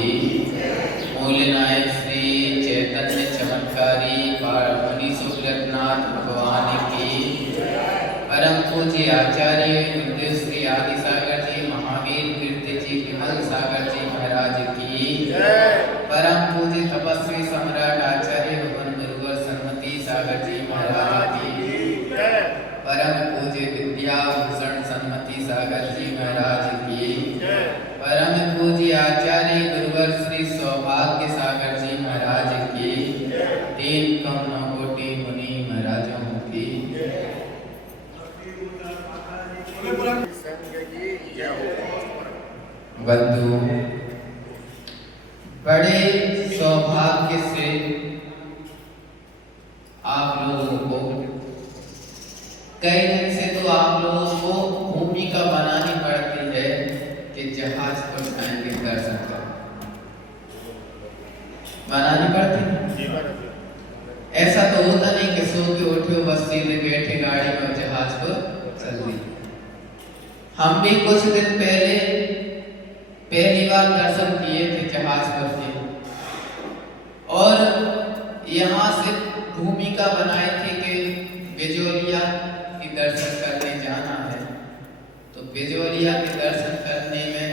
मूल नायक श्री चैतन्य चमत्कारी मुनि सुब्रतनाथ भगवान की, परम पूज्य आचार्य गुरुदेव श्री आदि सागर जी महावीर कीर्ति जी विमल सागर जी महाराज की, परम पूज्य तपस्वी सम्राट आचार्य भगवान गुरुवर सन्मति सागर जी महाराज की, परम पूज्य विद्याभूषण सन्मति सागर जी महाराज की, परम पूज्य आचार्य गुरुवर श्री सौभाग्य सागर जी महाराज की, तीन कम नौ कोटि मुनि महाराजों की। बंधु, बड़े सौभाग्य से आप लोगों को कई दिन से तो आप लोगों को भूमिका बनानी पड़ती है कि जहाज पर जाएंगे दर्शन कर बनानी पड़ती है। ऐसा तो होता नहीं कि सो के उठे बस सीधे बैठे गाड़ी में जहाज पर चल दी। हम भी कुछ दिन पहले पहली बार दर्शन किए थे जहाज पर के, और यहाँ से भूमिका बनाए थे कि बिजोलिया के दर्शन करने जाना है। तो बिजोलिया के दर्शन करने में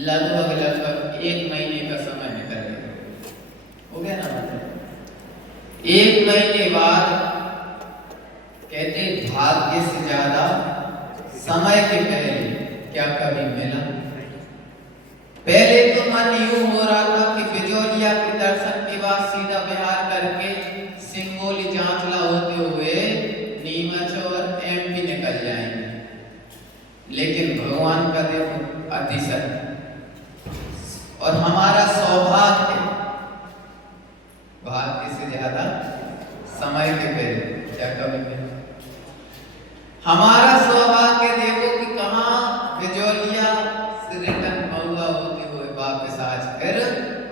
लगभग 1 महीने का समय निकल गया। हो गया ना? मतलब 1 महीने बाद कहते भाग्य से ज्यादा समय के पहले क्या कभी मिला। पहले तो मन यूं हो रहा था कि बिजोलिया के दर्शन के बाद सीधा बिहार करके सिंगोली जांचला होते हुए नीमच और एमपी निकल जाएंगे, लेकिन भगवान का देखो अतिशय और हमारा सौभाग्य, भाग्य से ज्यादा समय के पहले क्या कभी हमारा सौभाग्य देखो कि कहाँ बिजोलिया से रिटर्न हुआ होते हुए वापस आज फिर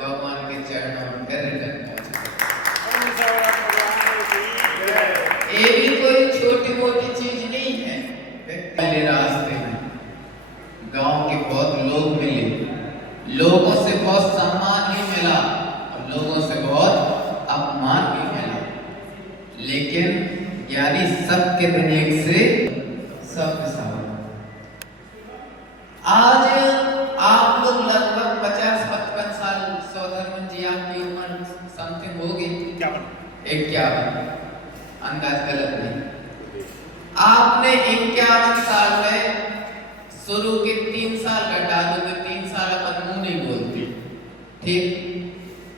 भगवान के चरणों में फिर रिटर्न पहुंचे। ये भी कोई छोटी मोटी चीज नहीं है। पहले रास्ते में गांव के बहुत लोग मिले, लोगों से बहुत सम्मान भी मिला और लोगों से बहुत अपमान भी मिला, लेकिन यानी सबके दिन एक से सब आज आप लोग लगभग 50-55 साल, सौधर्मन जी आपकी उम्र समथिंग होगी 51, अंदाज गलत नहीं। आपने 51 साल में शुरू के 3 साल घटा दो तो 3 साल अपन मुंह नहीं बोलती, ठीक।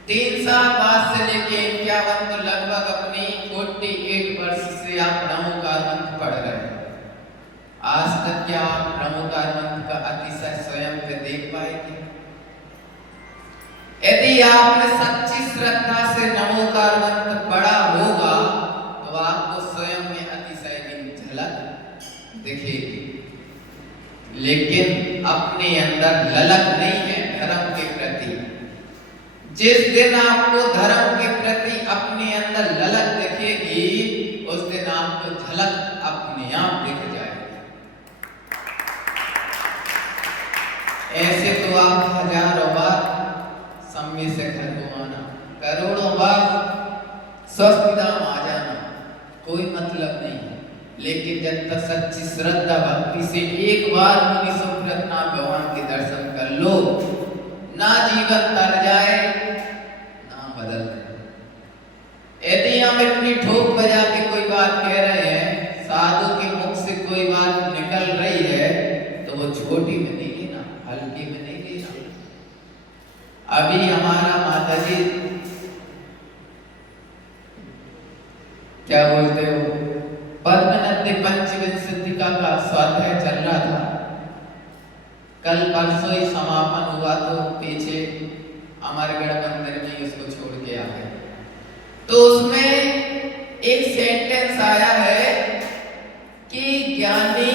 3 साल बाद से लेके 51 तो लगभग अपनी 48 वर्ष से आप नमोकार मंत्र पढ़ रहे हैं। आज तक क्या आप नमोकार मंत्र का अतिशय स्वयं पे देख पाए थे? यदि आपने सच्ची श्रद्धा से नमोकार मंत्र पढ़ा होगा तो आपको स्वयं में अतिशय की झलक दिखेगी, लेकिन अपने अंदर ललक नहीं है धर्म के प्रति। जिस दिन आपको धर्म के प्रति अपने अंदर ललक दिखेगी उस दिन आपको झलक अपने आप दिख जाएगी। ऐसे तो आप हजारों बार सम्य से घर को आना, करोड़ों बार स्वस्थ धाम आ जाना, कोई मतलब नहीं है। लेकिन जब तक सच्ची श्रद्धा भक्ति से एक बार मुनि सुब्रतनाथ भगवान के दर्शन कर लो, ना जीवन तर जाए ना बदल जाए। यदि हम इतनी ठोक बजा के कोई बात कह रहे हैं, साधु के मुख से कोई बात निकल रही है, तो वो छोटी में नहीं लेना, हल्की में नहीं लेना। अभी हमारा माताजी क्या बोलते हो, पद्मनंदी पंचविंशतिका का स्वाध्याय चल रहा था। कल परसों ही समापन हुआ, तो पीछे अमरगढ़ मंदिर में उसको छोड़ के आ गए। तो उसमें एक सेंटेंस आया है कि ज्ञानी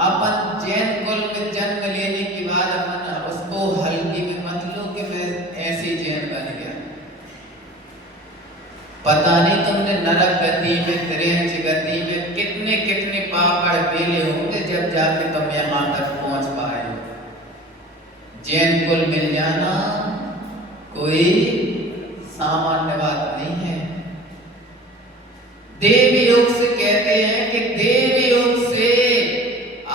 अपन जैन कुल में जन्म लेने के बाद अपन उसको हल्की में मत लो कि मैं ऐसे जैन बन गया। पता नहीं तुमने नरक गति में, त्रिंच गति में कितने कितने पापड़ बेले होंगे जब जाके तुम यहाँ तक पहुंच पाए। जैन कुल मिल जाना कोई सामान्य बात नहीं है। देव योग से कहते हैं कि देव योग से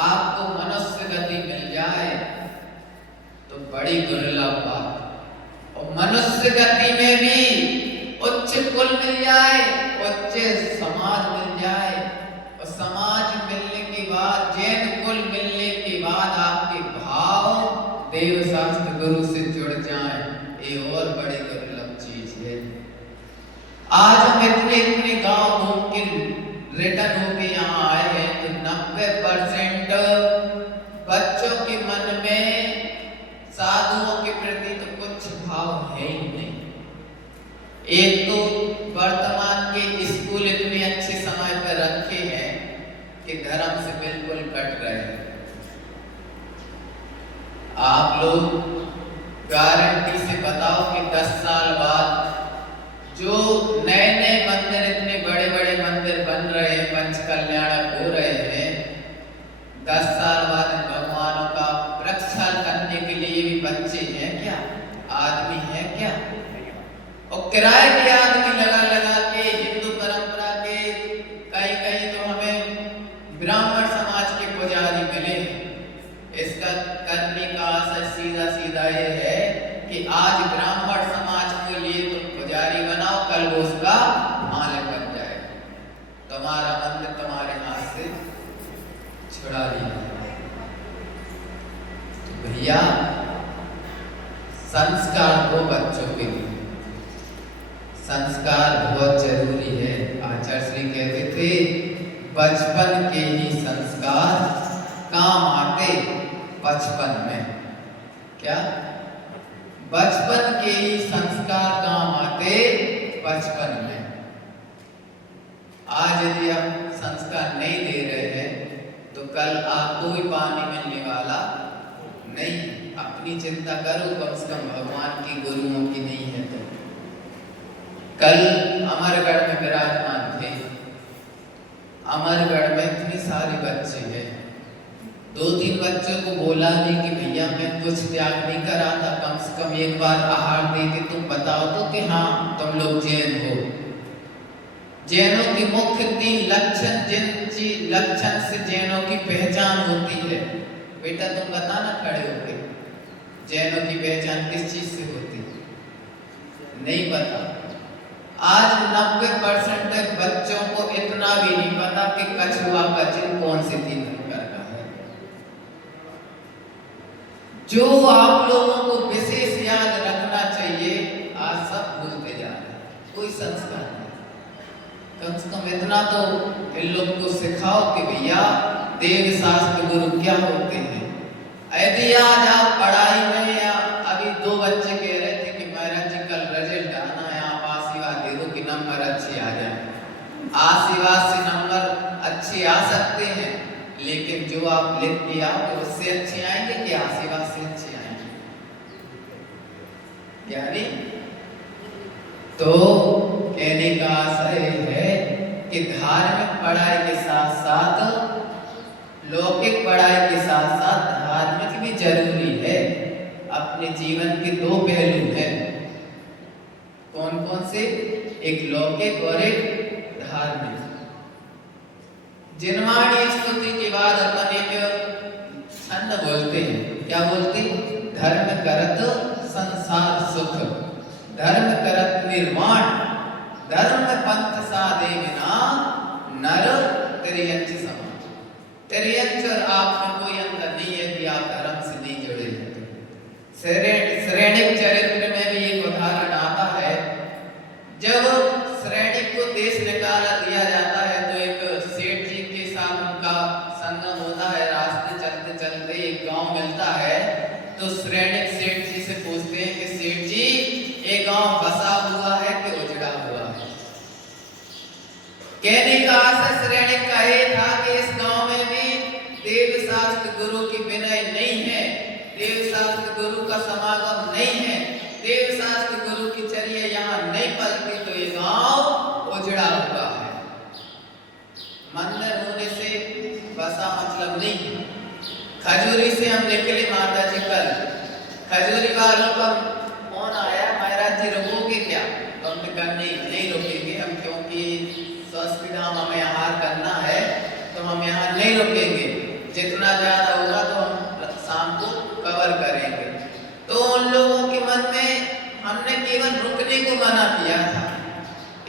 आपको मनुष्य गति मिल जाए तो बड़ी दुर्लभ बात। और मनुष्य गति में भी उच्च कुल मिल जाए, उच्च समाज मिल जाए, और समाज मिलने के बाद, जैन कुल मिलने के बाद आपके भाव देव शास्त्र गुरु से जुड़ जाए, ये और बड़ी दुर्लभ चीज है। आज हम इतने गांव घूम के रिटर्न होके यहाँ आए हैं तो 90% बच्चों के मन में साधुओं के प्रति तो कुछ भाव है ही नहीं। एक तो वर्तमान के स्कूल इतने अच्छे समय पर रखे हैं कि धर्म से बिल्कुल कट रहे हैं। आप लोग गारंटी से बताओ कि 10 साल बाद जो नए नए मंदिर, इतने बड़े बड़े मंदिर बन रहे हैं, पंच कल्याणक हो रहे हैं, 10 साल बाद भगवानों का प्रक्षालन करने के लिए भी बच्चे हैं क्या, आदमी हैं क्या? और किराए के आदमी लगा लगा के हिंदू परंपरा के कहीं तो हमें ब्राह्मण समाज के पुजारी मिले। इसका करने का असर सीधा सीधा ये है कि आज ब्राह्मण समाज के लिए तुम पुजारी बनाओ, कल वो उसका मालिक बन जाए, तुम्हारा मंदिर तुम्हारे हाथ से छुड़ा लिया। तो भैया संस्कार दो बच्चों के लिए, संस्कार बहुत जरूरी है। आचार्य श्री कहते थे बचपन के ही संस्कार काम आते बचपन में। क्या? बचपन के ही संस्कार काम आते बचपन में। आज यदि हम संस्कार नहीं दे रहे हैं तो कल आपको भी पानी मिलने वाला नहीं। अपनी चिंता करो, कम से कम भगवान की, गुरुओं की नहीं है तो। कल अमरगढ़ में विराजमान थे। अमरगढ़ में इतनी सारे बच्चे हैं, 2-3 बच्चों को बोला नहीं कि भैया मैं कुछ त्याग नहीं करा था, कम से कम एक बार आहार दे के तुम बताओ तो कि हाँ तुम लोग जैन हो। जैनों के मुख्य 3 लक्षण, जिन लक्षण से जैनों की पहचान होती है, बेटा तुम बताना खड़े होके, जैनों की पहचान किस चीज से होती है? नहीं पता। आज 90% बच्चों को इतना भी नहीं पता कि कछुआ का चिन्ह कौन से 3 प्रकार का है। जो आप लोगों को विशेष याद रखना चाहिए आज सब भूलते जा रहे हैं। कोई संस्कार नहीं। कम से कम इतना तो इन लोग को सिखाओ कि भैया देव शास्त्र गुरु क्या होते हैं। यदि आज आप पढ़ाई में, या अभी 2 बच्चे कह रहे थे कि महाराज जी कल रिजल्ट आना है, आप आशीर्वाद दे दो कि नंबर अच्छे आ जाए। आशीर्वाद से नंबर अच्छे आ सकते हैं, लेकिन जो आप लिख के आओगे उससे अच्छे आएंगे कि आशीर्वाद से अच्छे आएंगे? यानी तो कहने का आशय है कि धार्मिक पढ़ाई के साथ साथ, लौकिक पढ़ाई के साथ साथ धार्मिक भी जरूरी है। अपने जीवन के 2 पहलू हैं। कौन कौन से? एक लौकिक और एक धार्मिक। जिनवाणी स्तुति के बाद अपन एक छंद बोलते हैं। क्या बोलते हैं? धर्म करत संसार सुख, धर्म करत निर्माण, धर्म पंथ साधे बिना नर त्रियंच समान। त्रियंच और आप में कोई अंतर नहीं है कि आप धर्म से नहीं जुड़े हैं। श्रेणिक चरित्र में भी एक उदाहरण आता है। जब श्रेणिक को देश निकाला दिया जाता है तो एक सेठ जी के साथ उनका संगम होता है। रास्ते चलते चलते एक गांव मिलता है तो श्रेणिक सेठ जी से पूछते हैं कि सेठ जी ये गांव बसा हुआ है कि उजड़ा हुआ है? कहने का आशय श्रेणिक का ये था कि इस गांव में भी देव शास्त्र गुरु की विनय नहीं है, देव शास्त्र गुरु का समागम नहीं है, देव शास्त्र गुरु की चर्या यहाँ नहीं पलती, तो ये गांव उजड़ा हुआ है। मंदिर होने से बसा मतलब नहीं। खजूरी से हम निकले माता जी कल, नहीं रुकेंगे, जितना ज्यादा होगा तो हम शाम को कवर करेंगे। तो उन लोगों के मन में हमने केवल रुकने को मना किया था।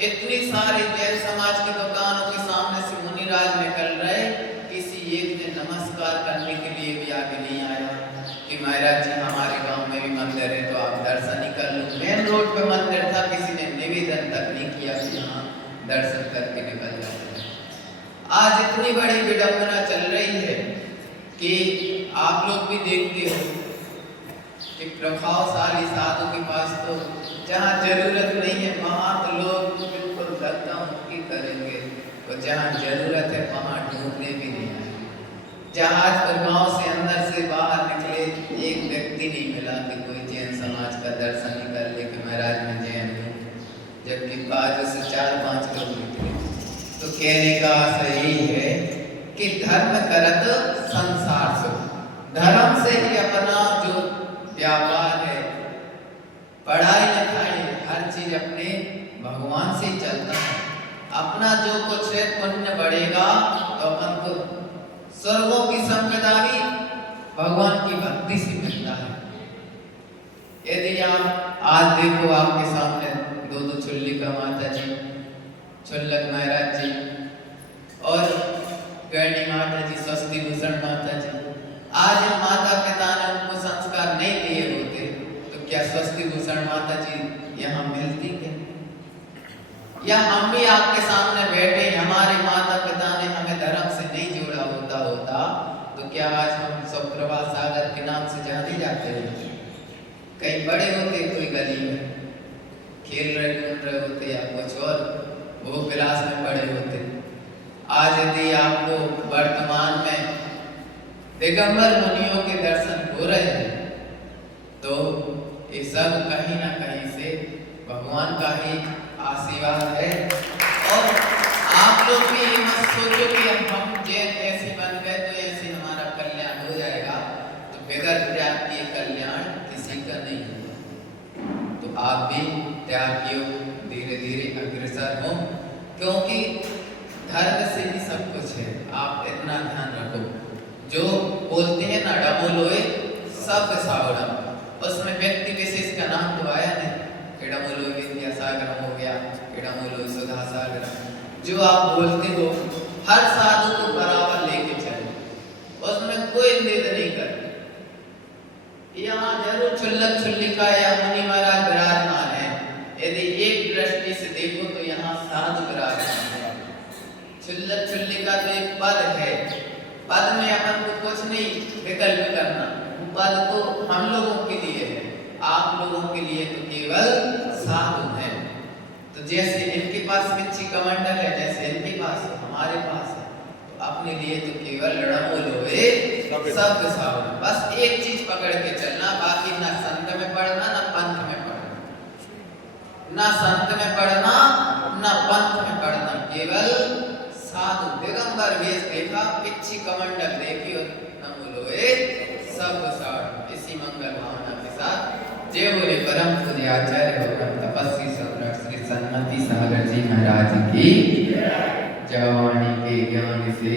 इतनी सारी जैन समाज की दुकानों के सामने से मुनिराज निकल रहे, किसी एक ने नमस्कार करने के लिए भी आगे नहीं आया कि महाराज जी हमारे गांव में भी मंदिर है तो आप दर्शन ही कर लो। मेन रोड पे मंदिर था, किसी ने निवेदन तक नहीं किया कि यहाँ दर्शन करके निकल जाते। आज इतनी बड़ी विडंबना चल रही है कि आप लोग भी देखते हो कि प्रभावशाली साधु के पास तो जहाँ जरूरत नहीं है वहाँ तो लोग बिल्कुल धक्का मुक्की करेंगे, और जहाँ जरूरत है वहाँ ढूंढने भी नहीं आएंगे। जहाज पर गांव से अंदर से बाहर निकले, एक व्यक्ति नहीं मिला कि कोई जैन समाज का दर्शन ही कर ले कि महाराज मैं जैन हूँ, जबकि बाजू से 4-5 लोग निकले। तो कहने का आशय यही है कि धर्म करत संसार से, धर्म से ही अपना जो व्यापार है, पढ़ाई लिखाई, हर चीज अपने भगवान से चलता है। अपना जो कुछ है पुण्य बढ़ेगा तो अपन को स्वर्गों की संपदा भी भगवान की भक्ति से मिलता है। यदि आप आज देखो आपके सामने दो चुल्लिका माता जी, चुल्लक महाराज जी और गैनी माता जी, स्वस्ति भूषण माता जी, आज माता पिता ने उनको संस्कार नहीं दिए होते तो क्या स्वस्ति भूषण माता जी यहाँ मिलती क्या? या हम भी आपके सामने बैठे, हमारे माता पिता ने हमें धर्म से नहीं जोड़ा होता तो क्या आज हम स्वप्रभा सागर के नाम से जाने जाते हैं? कहीं बड़े होते कोई गली में खेल रहे कूद रहे होते या कुछ और वो विलास में पड़े होते। आज यदि आपको वर्तमान में दिगंबर मुनियों के दर्शन हो रहे हैं तो ये सब कहीं ना कहीं से भगवान का ही आशीर्वाद है। और आप लोग भी ये मत सोचो कि हम जैन ऐसे बन गए तो ऐसे हमारा कल्याण हो जाएगा, तो बगैर त्याग किए कल्याण किसी का नहीं होगा। तो आप भी त्यागियों, धीरे धीरे अग्रसर हो, क्योंकि धर्म से ही सब कुछ है। आप इतना ध्यान रखो, जो बोलते हैं ना डमोलोए सब सावड़ा, उसमें व्यक्ति विशेष का नाम तो आया नहीं, किडमोलोए विद्यासागरम हो गया, किडमोलोए सुधा सागरम। जो आप बोलते हो हर साधु को बराबर लेके चले, उसमें कोई भेद नहीं करते। यहाँ जरूर चुल्लक चुल्लिका या मुनि महाराज विराजमान है, यदि एक दृष्टि से देखो तो यहाँ साधु विराजमान है। चुल्लक चुल्लिका तो एक पद है, पद में अपन को कुछ नहीं विकल्प करना, पद तो हम लोगों के लिए है, आप लोगों के लिए तो केवल साधु है। तो जैसे इनके पास मिच्छी कमंडल है, जैसे इनके पास है, हमारे पास है, तो अपने लिए तो केवल लड़मोलोए सब सावधान। बस एक चीज पकड़ के चलना, बाकी ना संत में पढ़ना ना पंथ में पढ़ना, ना संत में पढ़ना ना पंथ में पढ़ना, केवल साधु दिगंबर वेश देखा, पिच्छी कमंडल देखी और नमोलोए सब सावधान। इसी मंगल भावना के साथ जय बोले परम पूज्य आचार्य भगवान तपस्वी सम्राट श्री सन्मति सागर जी महाराज की जवानी के ज्ञान से